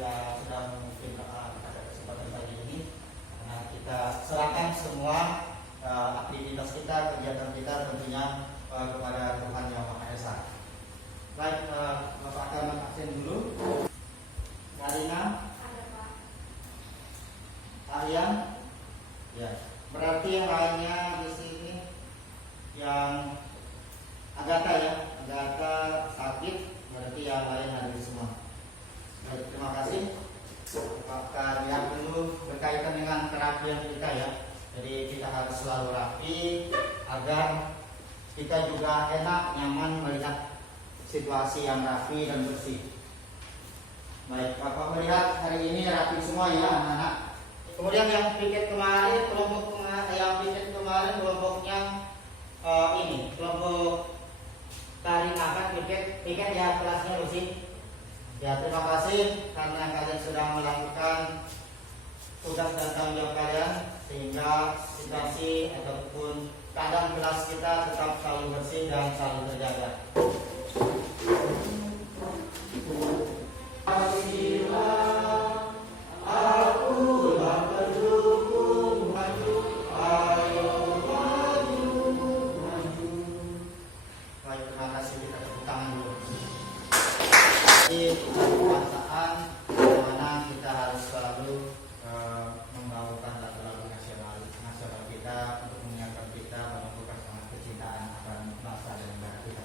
yang sudah mungkin pada kesempatan pagi ini. Nah, kita serahkan semua aktivitas kita, kegiatan kita tentunya kepada Tuhan Yang Maha Esa. Baik, Bapak akan absen dulu. Karina, Aryan, ya. Berarti hanya di sini yang Agatha ya, Agatha sakit, berarti yang lain hadir semua. Baik, terima kasih. Apakah lihat dulu berkaitan dengan kerapian kita ya. Jadi kita harus selalu rapi agar kita juga enak, nyaman melihat situasi yang rapi dan bersih. Baik, Bapak melihat hari ini rapi semua ya anak-anak. Kemudian yang piket kemarin, kelompoknya ini kelompok tarik akan piket ya kelasnya Lucy. Ya, terima kasih karena kalian sudah melakukan tugas dan tanggung jawab kalian sehingga situasi ataupun keadaan kelas kita tetap selalu bersih dan selalu terjaga. Kekuasaan bagaimana kita harus selalu membawakan lagu-lagu nasional kita untuk mengingatkan kita menumbuhkan semangat kecintaan akan bangsa dan negara kita.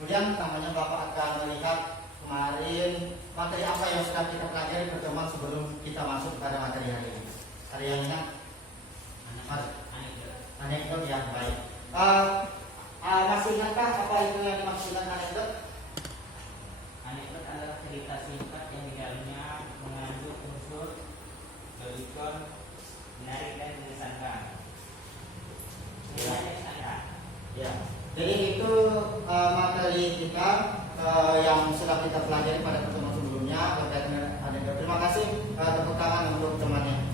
Kemudian tampaknya Bapak akan melihat kemarin materi apa yang sudah kita pelajari pertemuan sebelum kita masuk pada materi hari ini. Ada yang ingat? Anekdot ya, baik. Masih ingatkah apa itu yang dimaksudkan anekdot? Anekdot adalah cerita singkat yang di dalamnya mengandung unsur lelucon, menarik dan mengesankan. Ya, jadi itu materi kita yang sudah kita pelajari pada pertemuan sebelumnya berkaitan dengan anekdot. Terima kasih, tepuk tangan untuk temannya.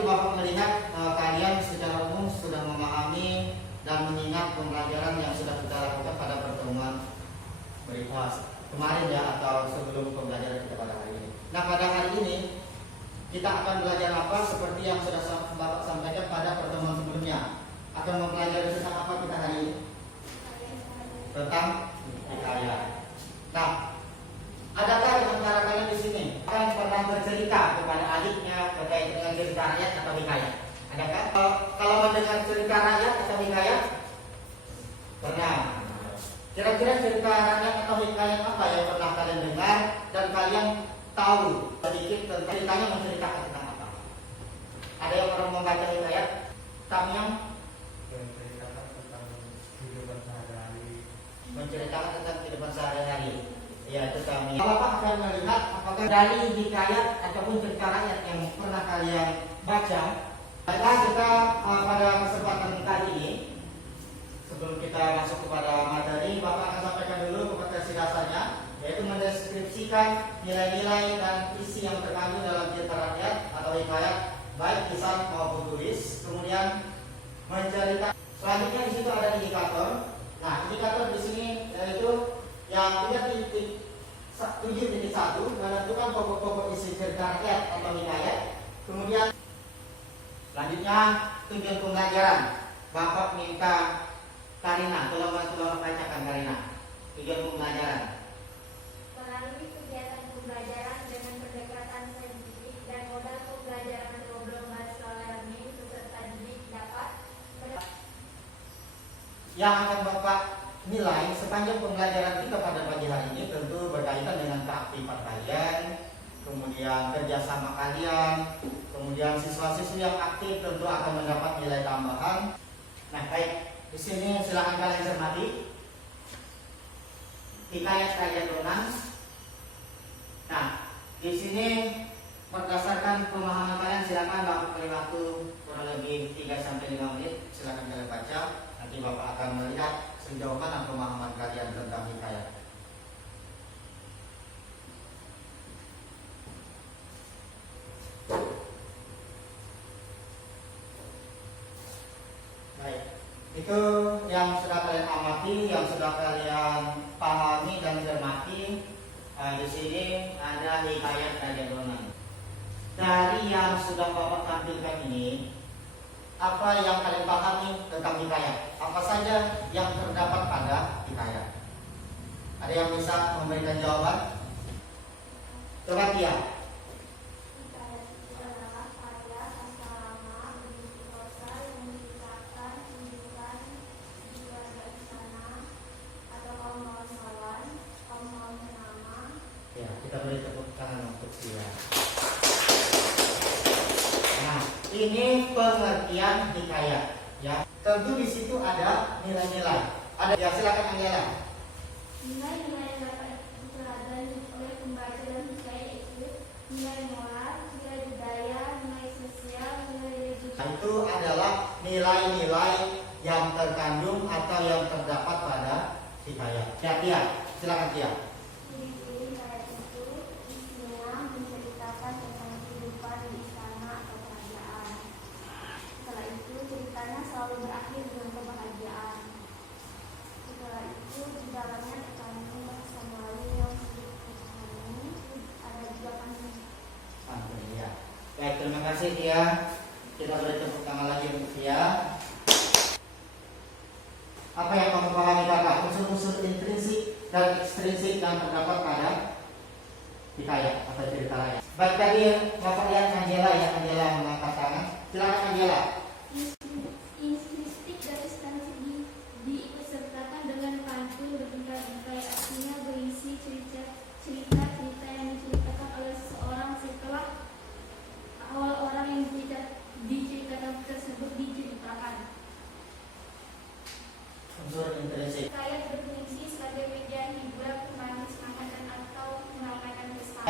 Bapak melihat kalian secara umum sudah memahami dan mengingat pembelajaran yang sudah kita lakukan pada pertemuan berikut kemarin ya, atau sebelum pembelajaran kita pada hari ini. Nah, pada hari ini kita akan belajar apa seperti yang sudah Bapak sampaikan pada pertemuan sebelumnya. Akan mempelajari tentang apa kita hari ini? Tentang hikayat. Nah, adakah di antara kalian di sini yang pernah bercerita kepada adiknya terkait dengan cerita rakyat atau hikayat? Adakah? Kalau mendengar cerita rakyat atau hikayat? Pernah. Kira-kira cerita rakyat atau hikayat apa yang pernah kalian dengar dan kalian tahu sedikit tentang ceritanya, menceritakan tentang apa? Ada yang pernah membaca hikayat? Menceritakan tentang kehidupan sehari-hari. Ya, itu kami. Bapak akan melihat apakah dari hikayat ataupun cerita rakyat yang pernah kalian baca. Baiklah, kita pada kesempatan kali ini, sebelum kita masuk kepada materi, Bapak akan sampaikan dulu kompetensi dasarnya, yaitu mendeskripsikan nilai-nilai dan isi yang terkandung dalam cerita rakyat atau hikayat, baik kisah maupun tulis. Kemudian menceritakan. Selanjutnya di situ ada indikator. Nah, indikator di sini yaitu yang 7.1 menentukan pokok-pokok isi cerita rakyat atau hikayat. Kemudian selanjutnya tujuan pembelajaran. Bapak minta Karina, tolong bacakan Karina. Tujuan pembelajaran. Melalui kegiatan pembelajaran dengan pendekatan saintifik dan modal pembelajaran problem-based learning, peserta didik dapat yang akan Bapak nilai sepanjang pembelajaran kita pada pagi hari ini tentu berkaitan dengan keaktifan kalian, kemudian kerjasama kalian, kemudian siswa-siswi yang aktif tentu akan mendapat nilai tambahan. Nah, baik. Di sini silakan kalian cermati hikayat Raja Donang. Nah, di sini berdasarkan pemahaman kalian silakan Bapak beri waktu kurang lebih 3-5 menit. Silakan kalian baca. Nanti Bapak akan melihat sejauh mana pemahaman kalian tentang hikayat. Baik. Itu yang sudah kalian amati, yang sudah kalian pahami dan cermati Di sini ada hikayat Raja Bonang. Dari yang sudah Bapak tampilkan ini, apa yang kalian pahami tentang hikayat? Apa saja yang terdapat pada hikayat? Ada yang bisa memberikan jawaban? Coba Tia. Hikayat itu adalah karya sastra lama berbentuk prosa yang menceritakan kehidupan di keluarga istana atau kaum bangsawan, kaum penama. Ya, kita beri tepuk tangan untuk Tia. Nah, ini pengertian hikayat. Ya, tentu di situ ada nilai-nilai. Ada, ya silakan Angela. Nilai-nilai yang dapat diteladan oleh pembaca dalam hikayat itu nilai moral, nilai budaya, nilai sosial, nilai religius. Nah, itu adalah nilai-nilai yang terkandung atau yang terdapat pada hikayat. Ya, Tia, silakan Tia. Ciri-ciri hikayat itu isinya menceritakan tentang kehidupan di istana atau kerajaan. Setelah itu ceritanya selalu berakhir dengan kebahagiaan. Setelah itu di dalamnya terkandung bahasa Melayu yang sulit dipahami. Ada juga pantun. Pantun, ya. Baik, terima kasih Tia. Kita beri tepuk tangan lagi untuk Tia. Apa yang kamu pahami kakak? Unsur-unsur intrinsik dan ekstrinsik yang terdapat pada hikayat atau cerita lain. Baik, tadi Bapak lihat Angela ya, Angela mengangkat tangan. Silakan Angela. Instinktif dan ekstensi diikutsertakan dengan pantun berbingkai-bingkai, artinya berisi cerita-cerita yang diceritakan oleh seseorang setelah awal orang yang diceritakan tersebut diceritakan. Unsur intrinsik. Hikayat berfungsi sebagai media hiburan, pemanis, makanan atau meramaikan pesta.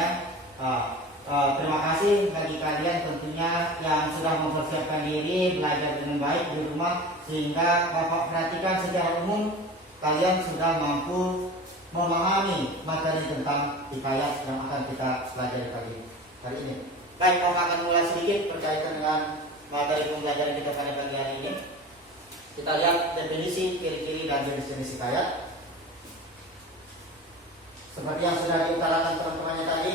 Terima kasih bagi kalian tentunya yang sudah mempersiapkan diri belajar dengan baik di rumah, sehingga Bapak perhatikan secara umum kalian sudah mampu memahami materi tentang hikayat yang akan kita pelajari kali ini. Baik, Bapak akan mulai sedikit berkaitan dengan materi pembelajaran kita pada pagi hari ini. Kita lihat definisi, ciri-ciri dan jenis-jenis hikayat. Seperti yang sudah diutarakan teman-temannya tadi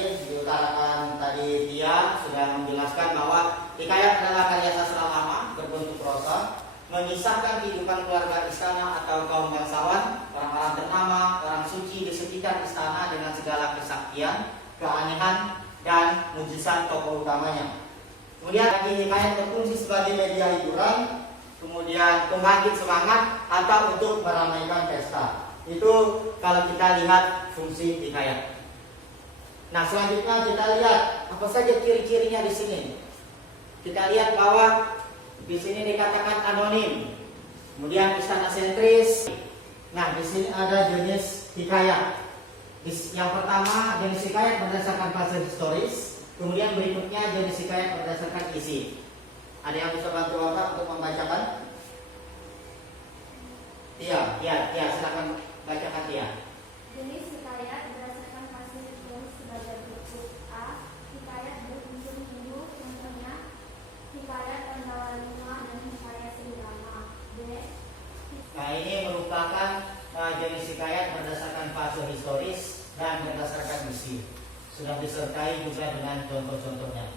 dia sudah menjelaskan bahwa hikayat adalah karya sastra lama berbentuk prosa, mengisahkan kehidupan keluarga istana atau kaum bangsawan, orang-orang ternama, orang suci di sekitar istana dengan segala kesaktian, keanehan, dan mujizat tokoh utamanya. Kemudian hikayat berfungsi sebagai media hiburan, kemudian pembangkit semangat atau untuk meramaikan pesta. Itu kalau kita lihat fungsi hikayat. Nah, selanjutnya kita lihat apa saja ciri-cirinya di sini. Kita lihat bahwa di sini dikatakan anonim, kemudian istana sentris. Nah, di sini ada jenis hikayat. Yang pertama jenis hikayat berdasarkan fase historis, kemudian berikutnya jenis hikayat berdasarkan isi. Ada yang bisa bantu Bapak untuk membacakan? Tia, silakan bacakan Tia. Jenis hikayat berdasarkan fase historis sebagai berikut: A. Hikayat berunsur Hindu, contohnya hikayat Pandawa V dan hikayat Srirama. B. Nah, ini merupakan jenis hikayat berdasarkan fase historis dan berdasarkan isi. Sudah disertai juga dengan contoh-contohnya.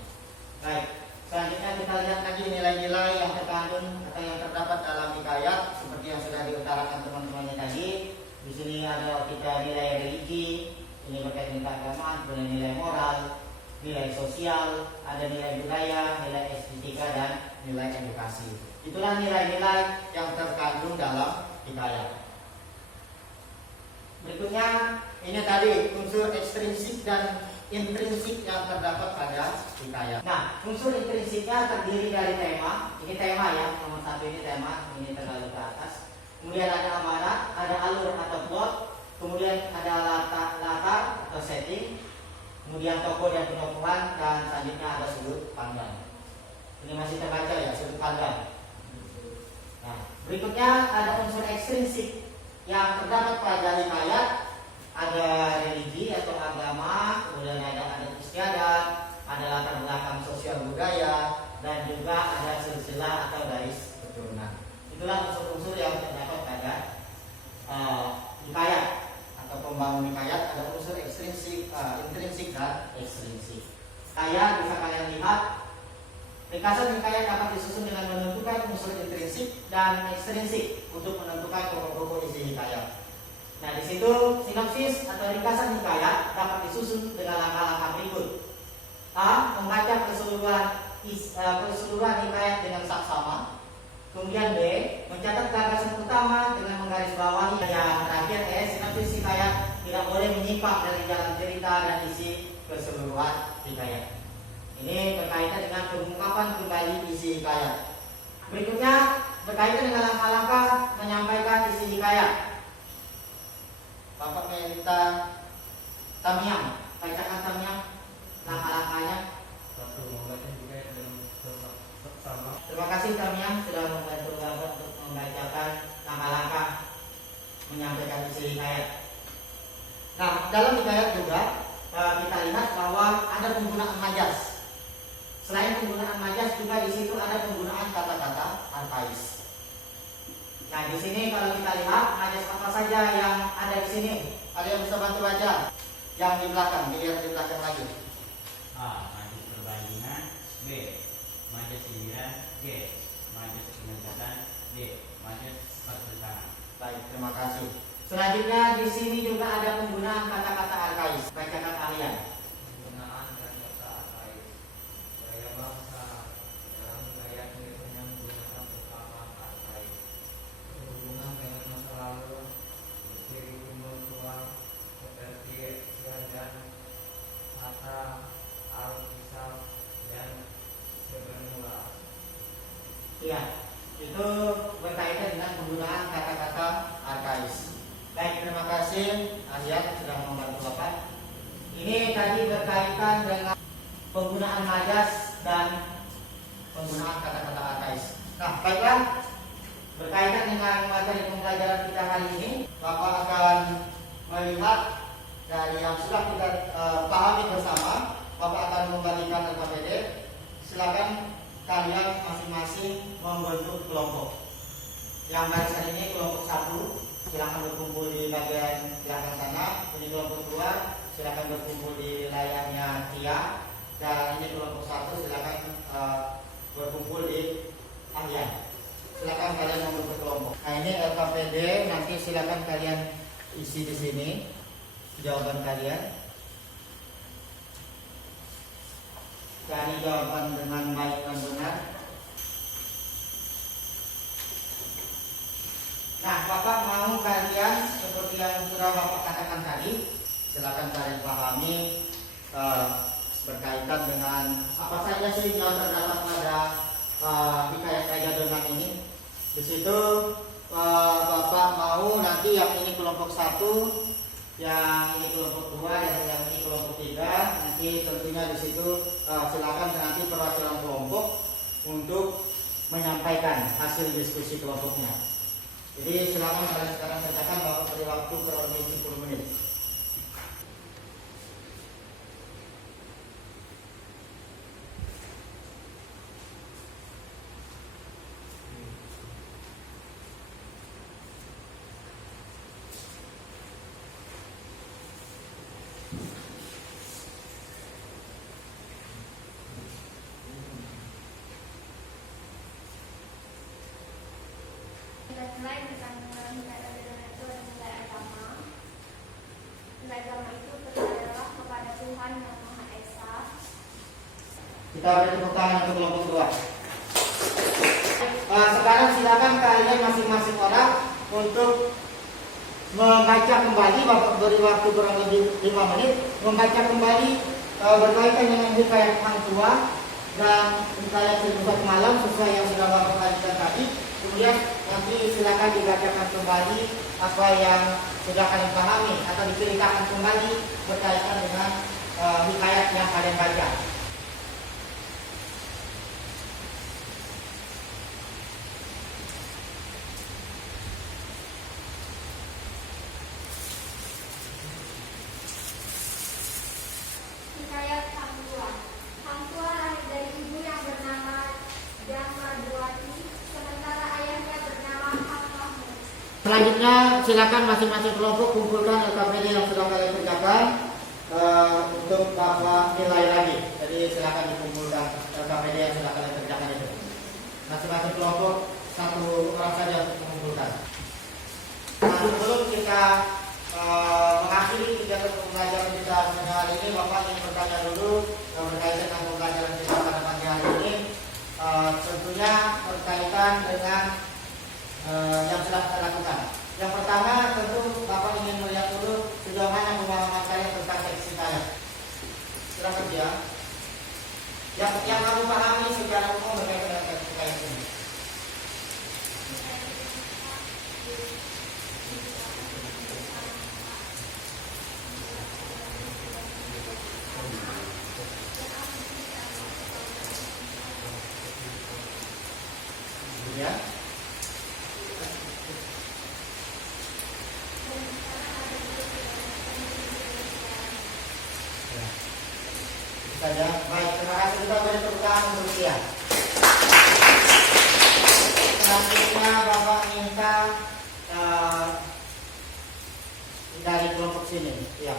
Baik, selanjutnya kita lihat lagi nilai-nilai yang terkandung atau yang terdapat dalam hikayat seperti yang sudah diutarakan teman-temannya tadi. Di sini ada kita nilai religi, ini berkaitan dengan keagamaan, kemudian nilai moral, nilai sosial, ada nilai budaya, nilai estetika, dan nilai edukasi. Itulah nilai-nilai yang terkandung dalam hikayat. Berikutnya ini tadi unsur ekstrinsik dan intrinsik yang terdapat pada hikayat. Nah, unsur intrinsiknya terdiri dari tema. Ini tema ya, nomor satu ini tema, ini terlalu ke atas. Kemudian ada amanat, ada alur atau plot, kemudian ada latar atau setting, kemudian tokoh dan penokohan, dan selanjutnya ada sudut pandang. Ini masih terbaca ya, sudut pandang. Nah, berikutnya ada unsur ekstrinsik yang terdapat pada hikayat. Ada religi atau agama, kemudian ada adat istiadat, ada latar belakang sosial budaya, dan juga ada silsilah atau garis keturunan. Itulah unsur-unsur yang terdapat pada hikayat atau membangun hikayat ada unsur intrinsik dan ekstrinsik. Kayak bisa kalian lihat, ringkasan hikayat dapat disusun dengan menentukan unsur intrinsik dan ekstrinsik untuk menentukan pokok-pokok isi hikayat. Nah, di situ sinopsis atau ringkasan hikayat dapat disusun dengan langkah-langkah berikut. A. Membaca keseluruhan hikayat dengan saksama. Kemudian B. Mencatat gagasan utama dengan menggarisbawahi. Yang terakhir E. Sinopsis hikayat tidak boleh menyimpang dari jalan cerita dan isi keseluruhan hikayat. Ini berkaitan dengan pengungkapan kembali isi hikayat. Berikutnya berkaitan dengan langkah-langkah menyampaikan isi hikayat. Bapak minta Tamiang, bacakan Tamiang langkah-langkahnya. Satu, membaca hikayat dengan seksama. Terima kasih Tamiang sudah membantu Bapak untuk membacakan langkah-langkah menyampaikan isi hikayat. Nah, dalam hikayat juga kita lihat bahwa ada penggunaan majas. Selain penggunaan majas juga di situ ada penggunaan kata-kata arkais. Nah, di sini kalau kita lihat majas apa saja yang ada di sini. Ada yang bisa bantu baca? Yang di belakang, dilihat di belakang lagi. A. Majas perbandingan. B. Majas sindiran. C. Majas peningkatan. D. Majas pertentangan. Baik, terima kasih. Selanjutnya di sini juga ada penggunaan kata-kata arkais. Bacakan kalian. Penggunaan kata-kata arkais. Gaya bahasa dalam hikayat biasanya menggunakan ungkapan arkais. Berhubungan dengan masa lalu, ciri umur tua, seperti dan kata, alkisah, dan sebenarnya. Iya, itu berkaitan dengan penggunaan kata-kata arkais. Baik, terima kasih Asian sudah membantu Bapak. Ini tadi berkaitan dengan penggunaan majas dan penggunaan kata-kata arkais. Nah, baiklah, berkaitan dengan materi pembelajaran kita hari ini, Bapak akan melihat dari yang sudah kita pahami bersama. Bapak akan membagikan LKPD. Silakan kalian masing-masing membentuk kelompok. Yang barisan ini kelompok 1, silakan berkumpul di bagian belakang sana. Ini kelompok 2, silakan berkumpul di layarnya Tia. Dan ini kelompok 1, silakan berkumpul di Ahyan. Silakan kalian membentuk kelompok. Nah, ini LKPD, nanti silakan kalian isi di sini jawaban kalian. Cari jawaban dengan baik dan benar. Nah, Bapak mau kalian seperti yang sudah Bapak katakan tadi, silakan kalian pahami berkaitan dengan apa saja sih yang terdapat pada hikayat Raja Donang ini. Di situ Bapak mau nanti yang ini kelompok 1, yang ini kelompok 2, dan yang ini kelompok 3. Nanti tentunya di situ silakan nanti perwakilan kelompok untuk menyampaikan hasil diskusi kelompoknya. Jadi silakan kalian sekarang kerjakan, Bapak beri waktu kurang lebih 10 menit. Nilai dengan nilai itu adalah nilai agama. Nilai agama itu percayalah kepada Tuhan yang Maha Esa. Kita beri tepuk tangan untuk kelompok 2. Sekarang silakan kalian masing-masing orang untuk membaca kembali. Bapak beri waktu kurang lebih 5 menit membaca kembali berkaitan dengan hikayat Hang Tua dan hikayat Sirkusat Malam sesuai yang sudah Bapak bagikan tadi. Kemudian nanti silakan dibacakan kembali apa yang sudah kalian pahami atau diceritakan kembali berkaitan dengan hikayat yang kalian baca. Hikayat Hang Tua. Hang Tua lahir dari ibu yang bernama Jamarduati, sementara ayahnya bernama Hang Mahmud. Selanjutnya silakan masing-masing kelompok kumpulkan LKPD yang sudah kalian kerjakan untuk Bapak nilai lagi. Jadi silakan dikumpulkan LKPD yang sudah kalian kerjakan itu. Masing-masing kelompok satu orang saja untuk mengumpulkan. Nah, sebelum kita mengakhiri kegiatan pembelajaran kita pada hari ini, Bapak ingin bertanya dulu berkaitan dengan pembelajaran kita pada pagi hari ini. Tentunya berkaitan dengan yang sudah kita lakukan. Yang pertama tentu Bapak ingin melihat dulu sejauh mana pemahaman kalian tentang seksi kalian. Silakan dia. Yang kamu pahami secara umum berkaitan dengan seksi kalian ini. Ya. Saja. Baik, terima kasih. Kita beri tepuk tangan untuk dia. Selanjutnya Bapak minta dari kelompok sini, ya.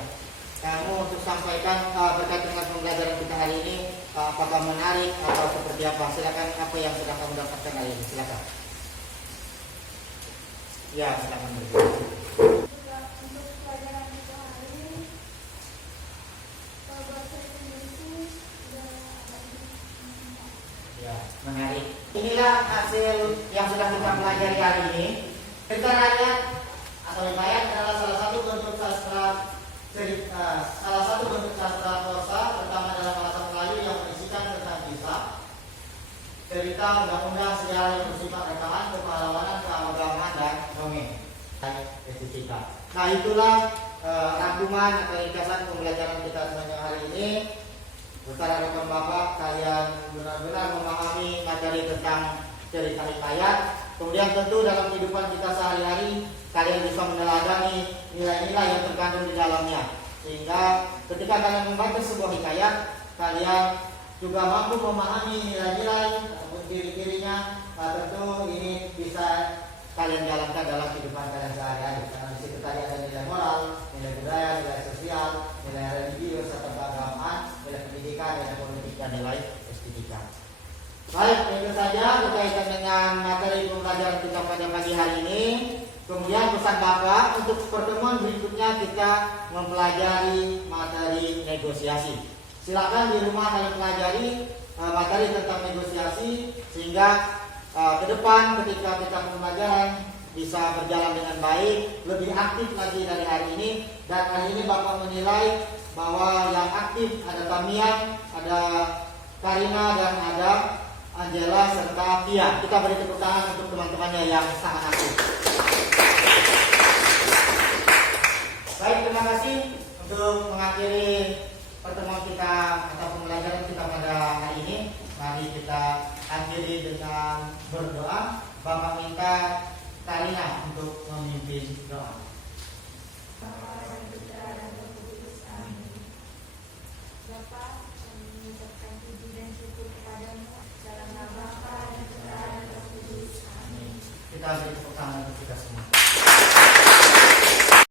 Kamu untuk sampaikan berkaitan dengan pembelajaran kita hari ini, apakah menarik atau seperti apa? Silakan, apa yang sudah kamu dapatkan hari ini, silakan. Ya, silakan berbicara. Untuk pelajaran kita hari ini, bahasa Inggris sudah ada. Ya, menarik. Inilah hasil yang sudah kita pelajari hari ini. Cerita rakyat atau riwayat adalah salah satu bentuk sastra prosa pertama dalam bahasa Melayu yang berisikan tentang kisah, cerita, undang-undang, sejarah yang bersifat rekaman, kepahlawanan, keagamaan, dan dongeng. Estetika. Nah, itulah rangkuman atau ringkasan pembelajaran kita sepanjang hari ini. Berharap harapan Bapak kalian benar-benar memahami materi tentang cerita hikayat. Kemudian tentu dalam kehidupan kita sehari-hari kalian bisa meneladani nilai-nilai yang terkandung di dalamnya. Sehingga ketika kalian membaca sebuah hikayat, kalian juga mampu memahami nilai-nilai ataupun ciri-cirinya. Tentu ini bisa kalian jalankan dalam kehidupan kalian sehari-hari. Karena di situ tadi ada nilai moral, nilai budaya, nilai sosial, nilai religius atau keagamaan, nilai pendidikan, nilai politik, dan nilai estetika. Baik, itu saja berkaitan dengan materi pembelajaran kita pada pagi hari ini. Kemudian pesan Bapak untuk pertemuan berikutnya kita mempelajari materi negosiasi. Silakan di rumah kalian pelajari materi tentang negosiasi sehingga ke depan ketika kita pembelajaran bisa berjalan dengan baik, lebih aktif lagi dari hari ini. Dan hari ini Bapak menilai bahwa yang aktif ada Tamiang, ada Karina, dan ada Angela serta Tia. Kita beri tepuk tangan untuk teman-temannya yang sangat aktif. Baik, terima kasih untuk mengakhiri pertemuan kita atau pembelajaran kita pada hari ini. Mari kita akhiri dengan berdoa. Bapak minta Karina untuk memimpin doa. Bapak, kami mengucapkan puji dan syukur kepadamu dalam nama Bapa dan Putra dan Roh Kudus. Amin. Kita beri tepuk tangan untuk kita semua.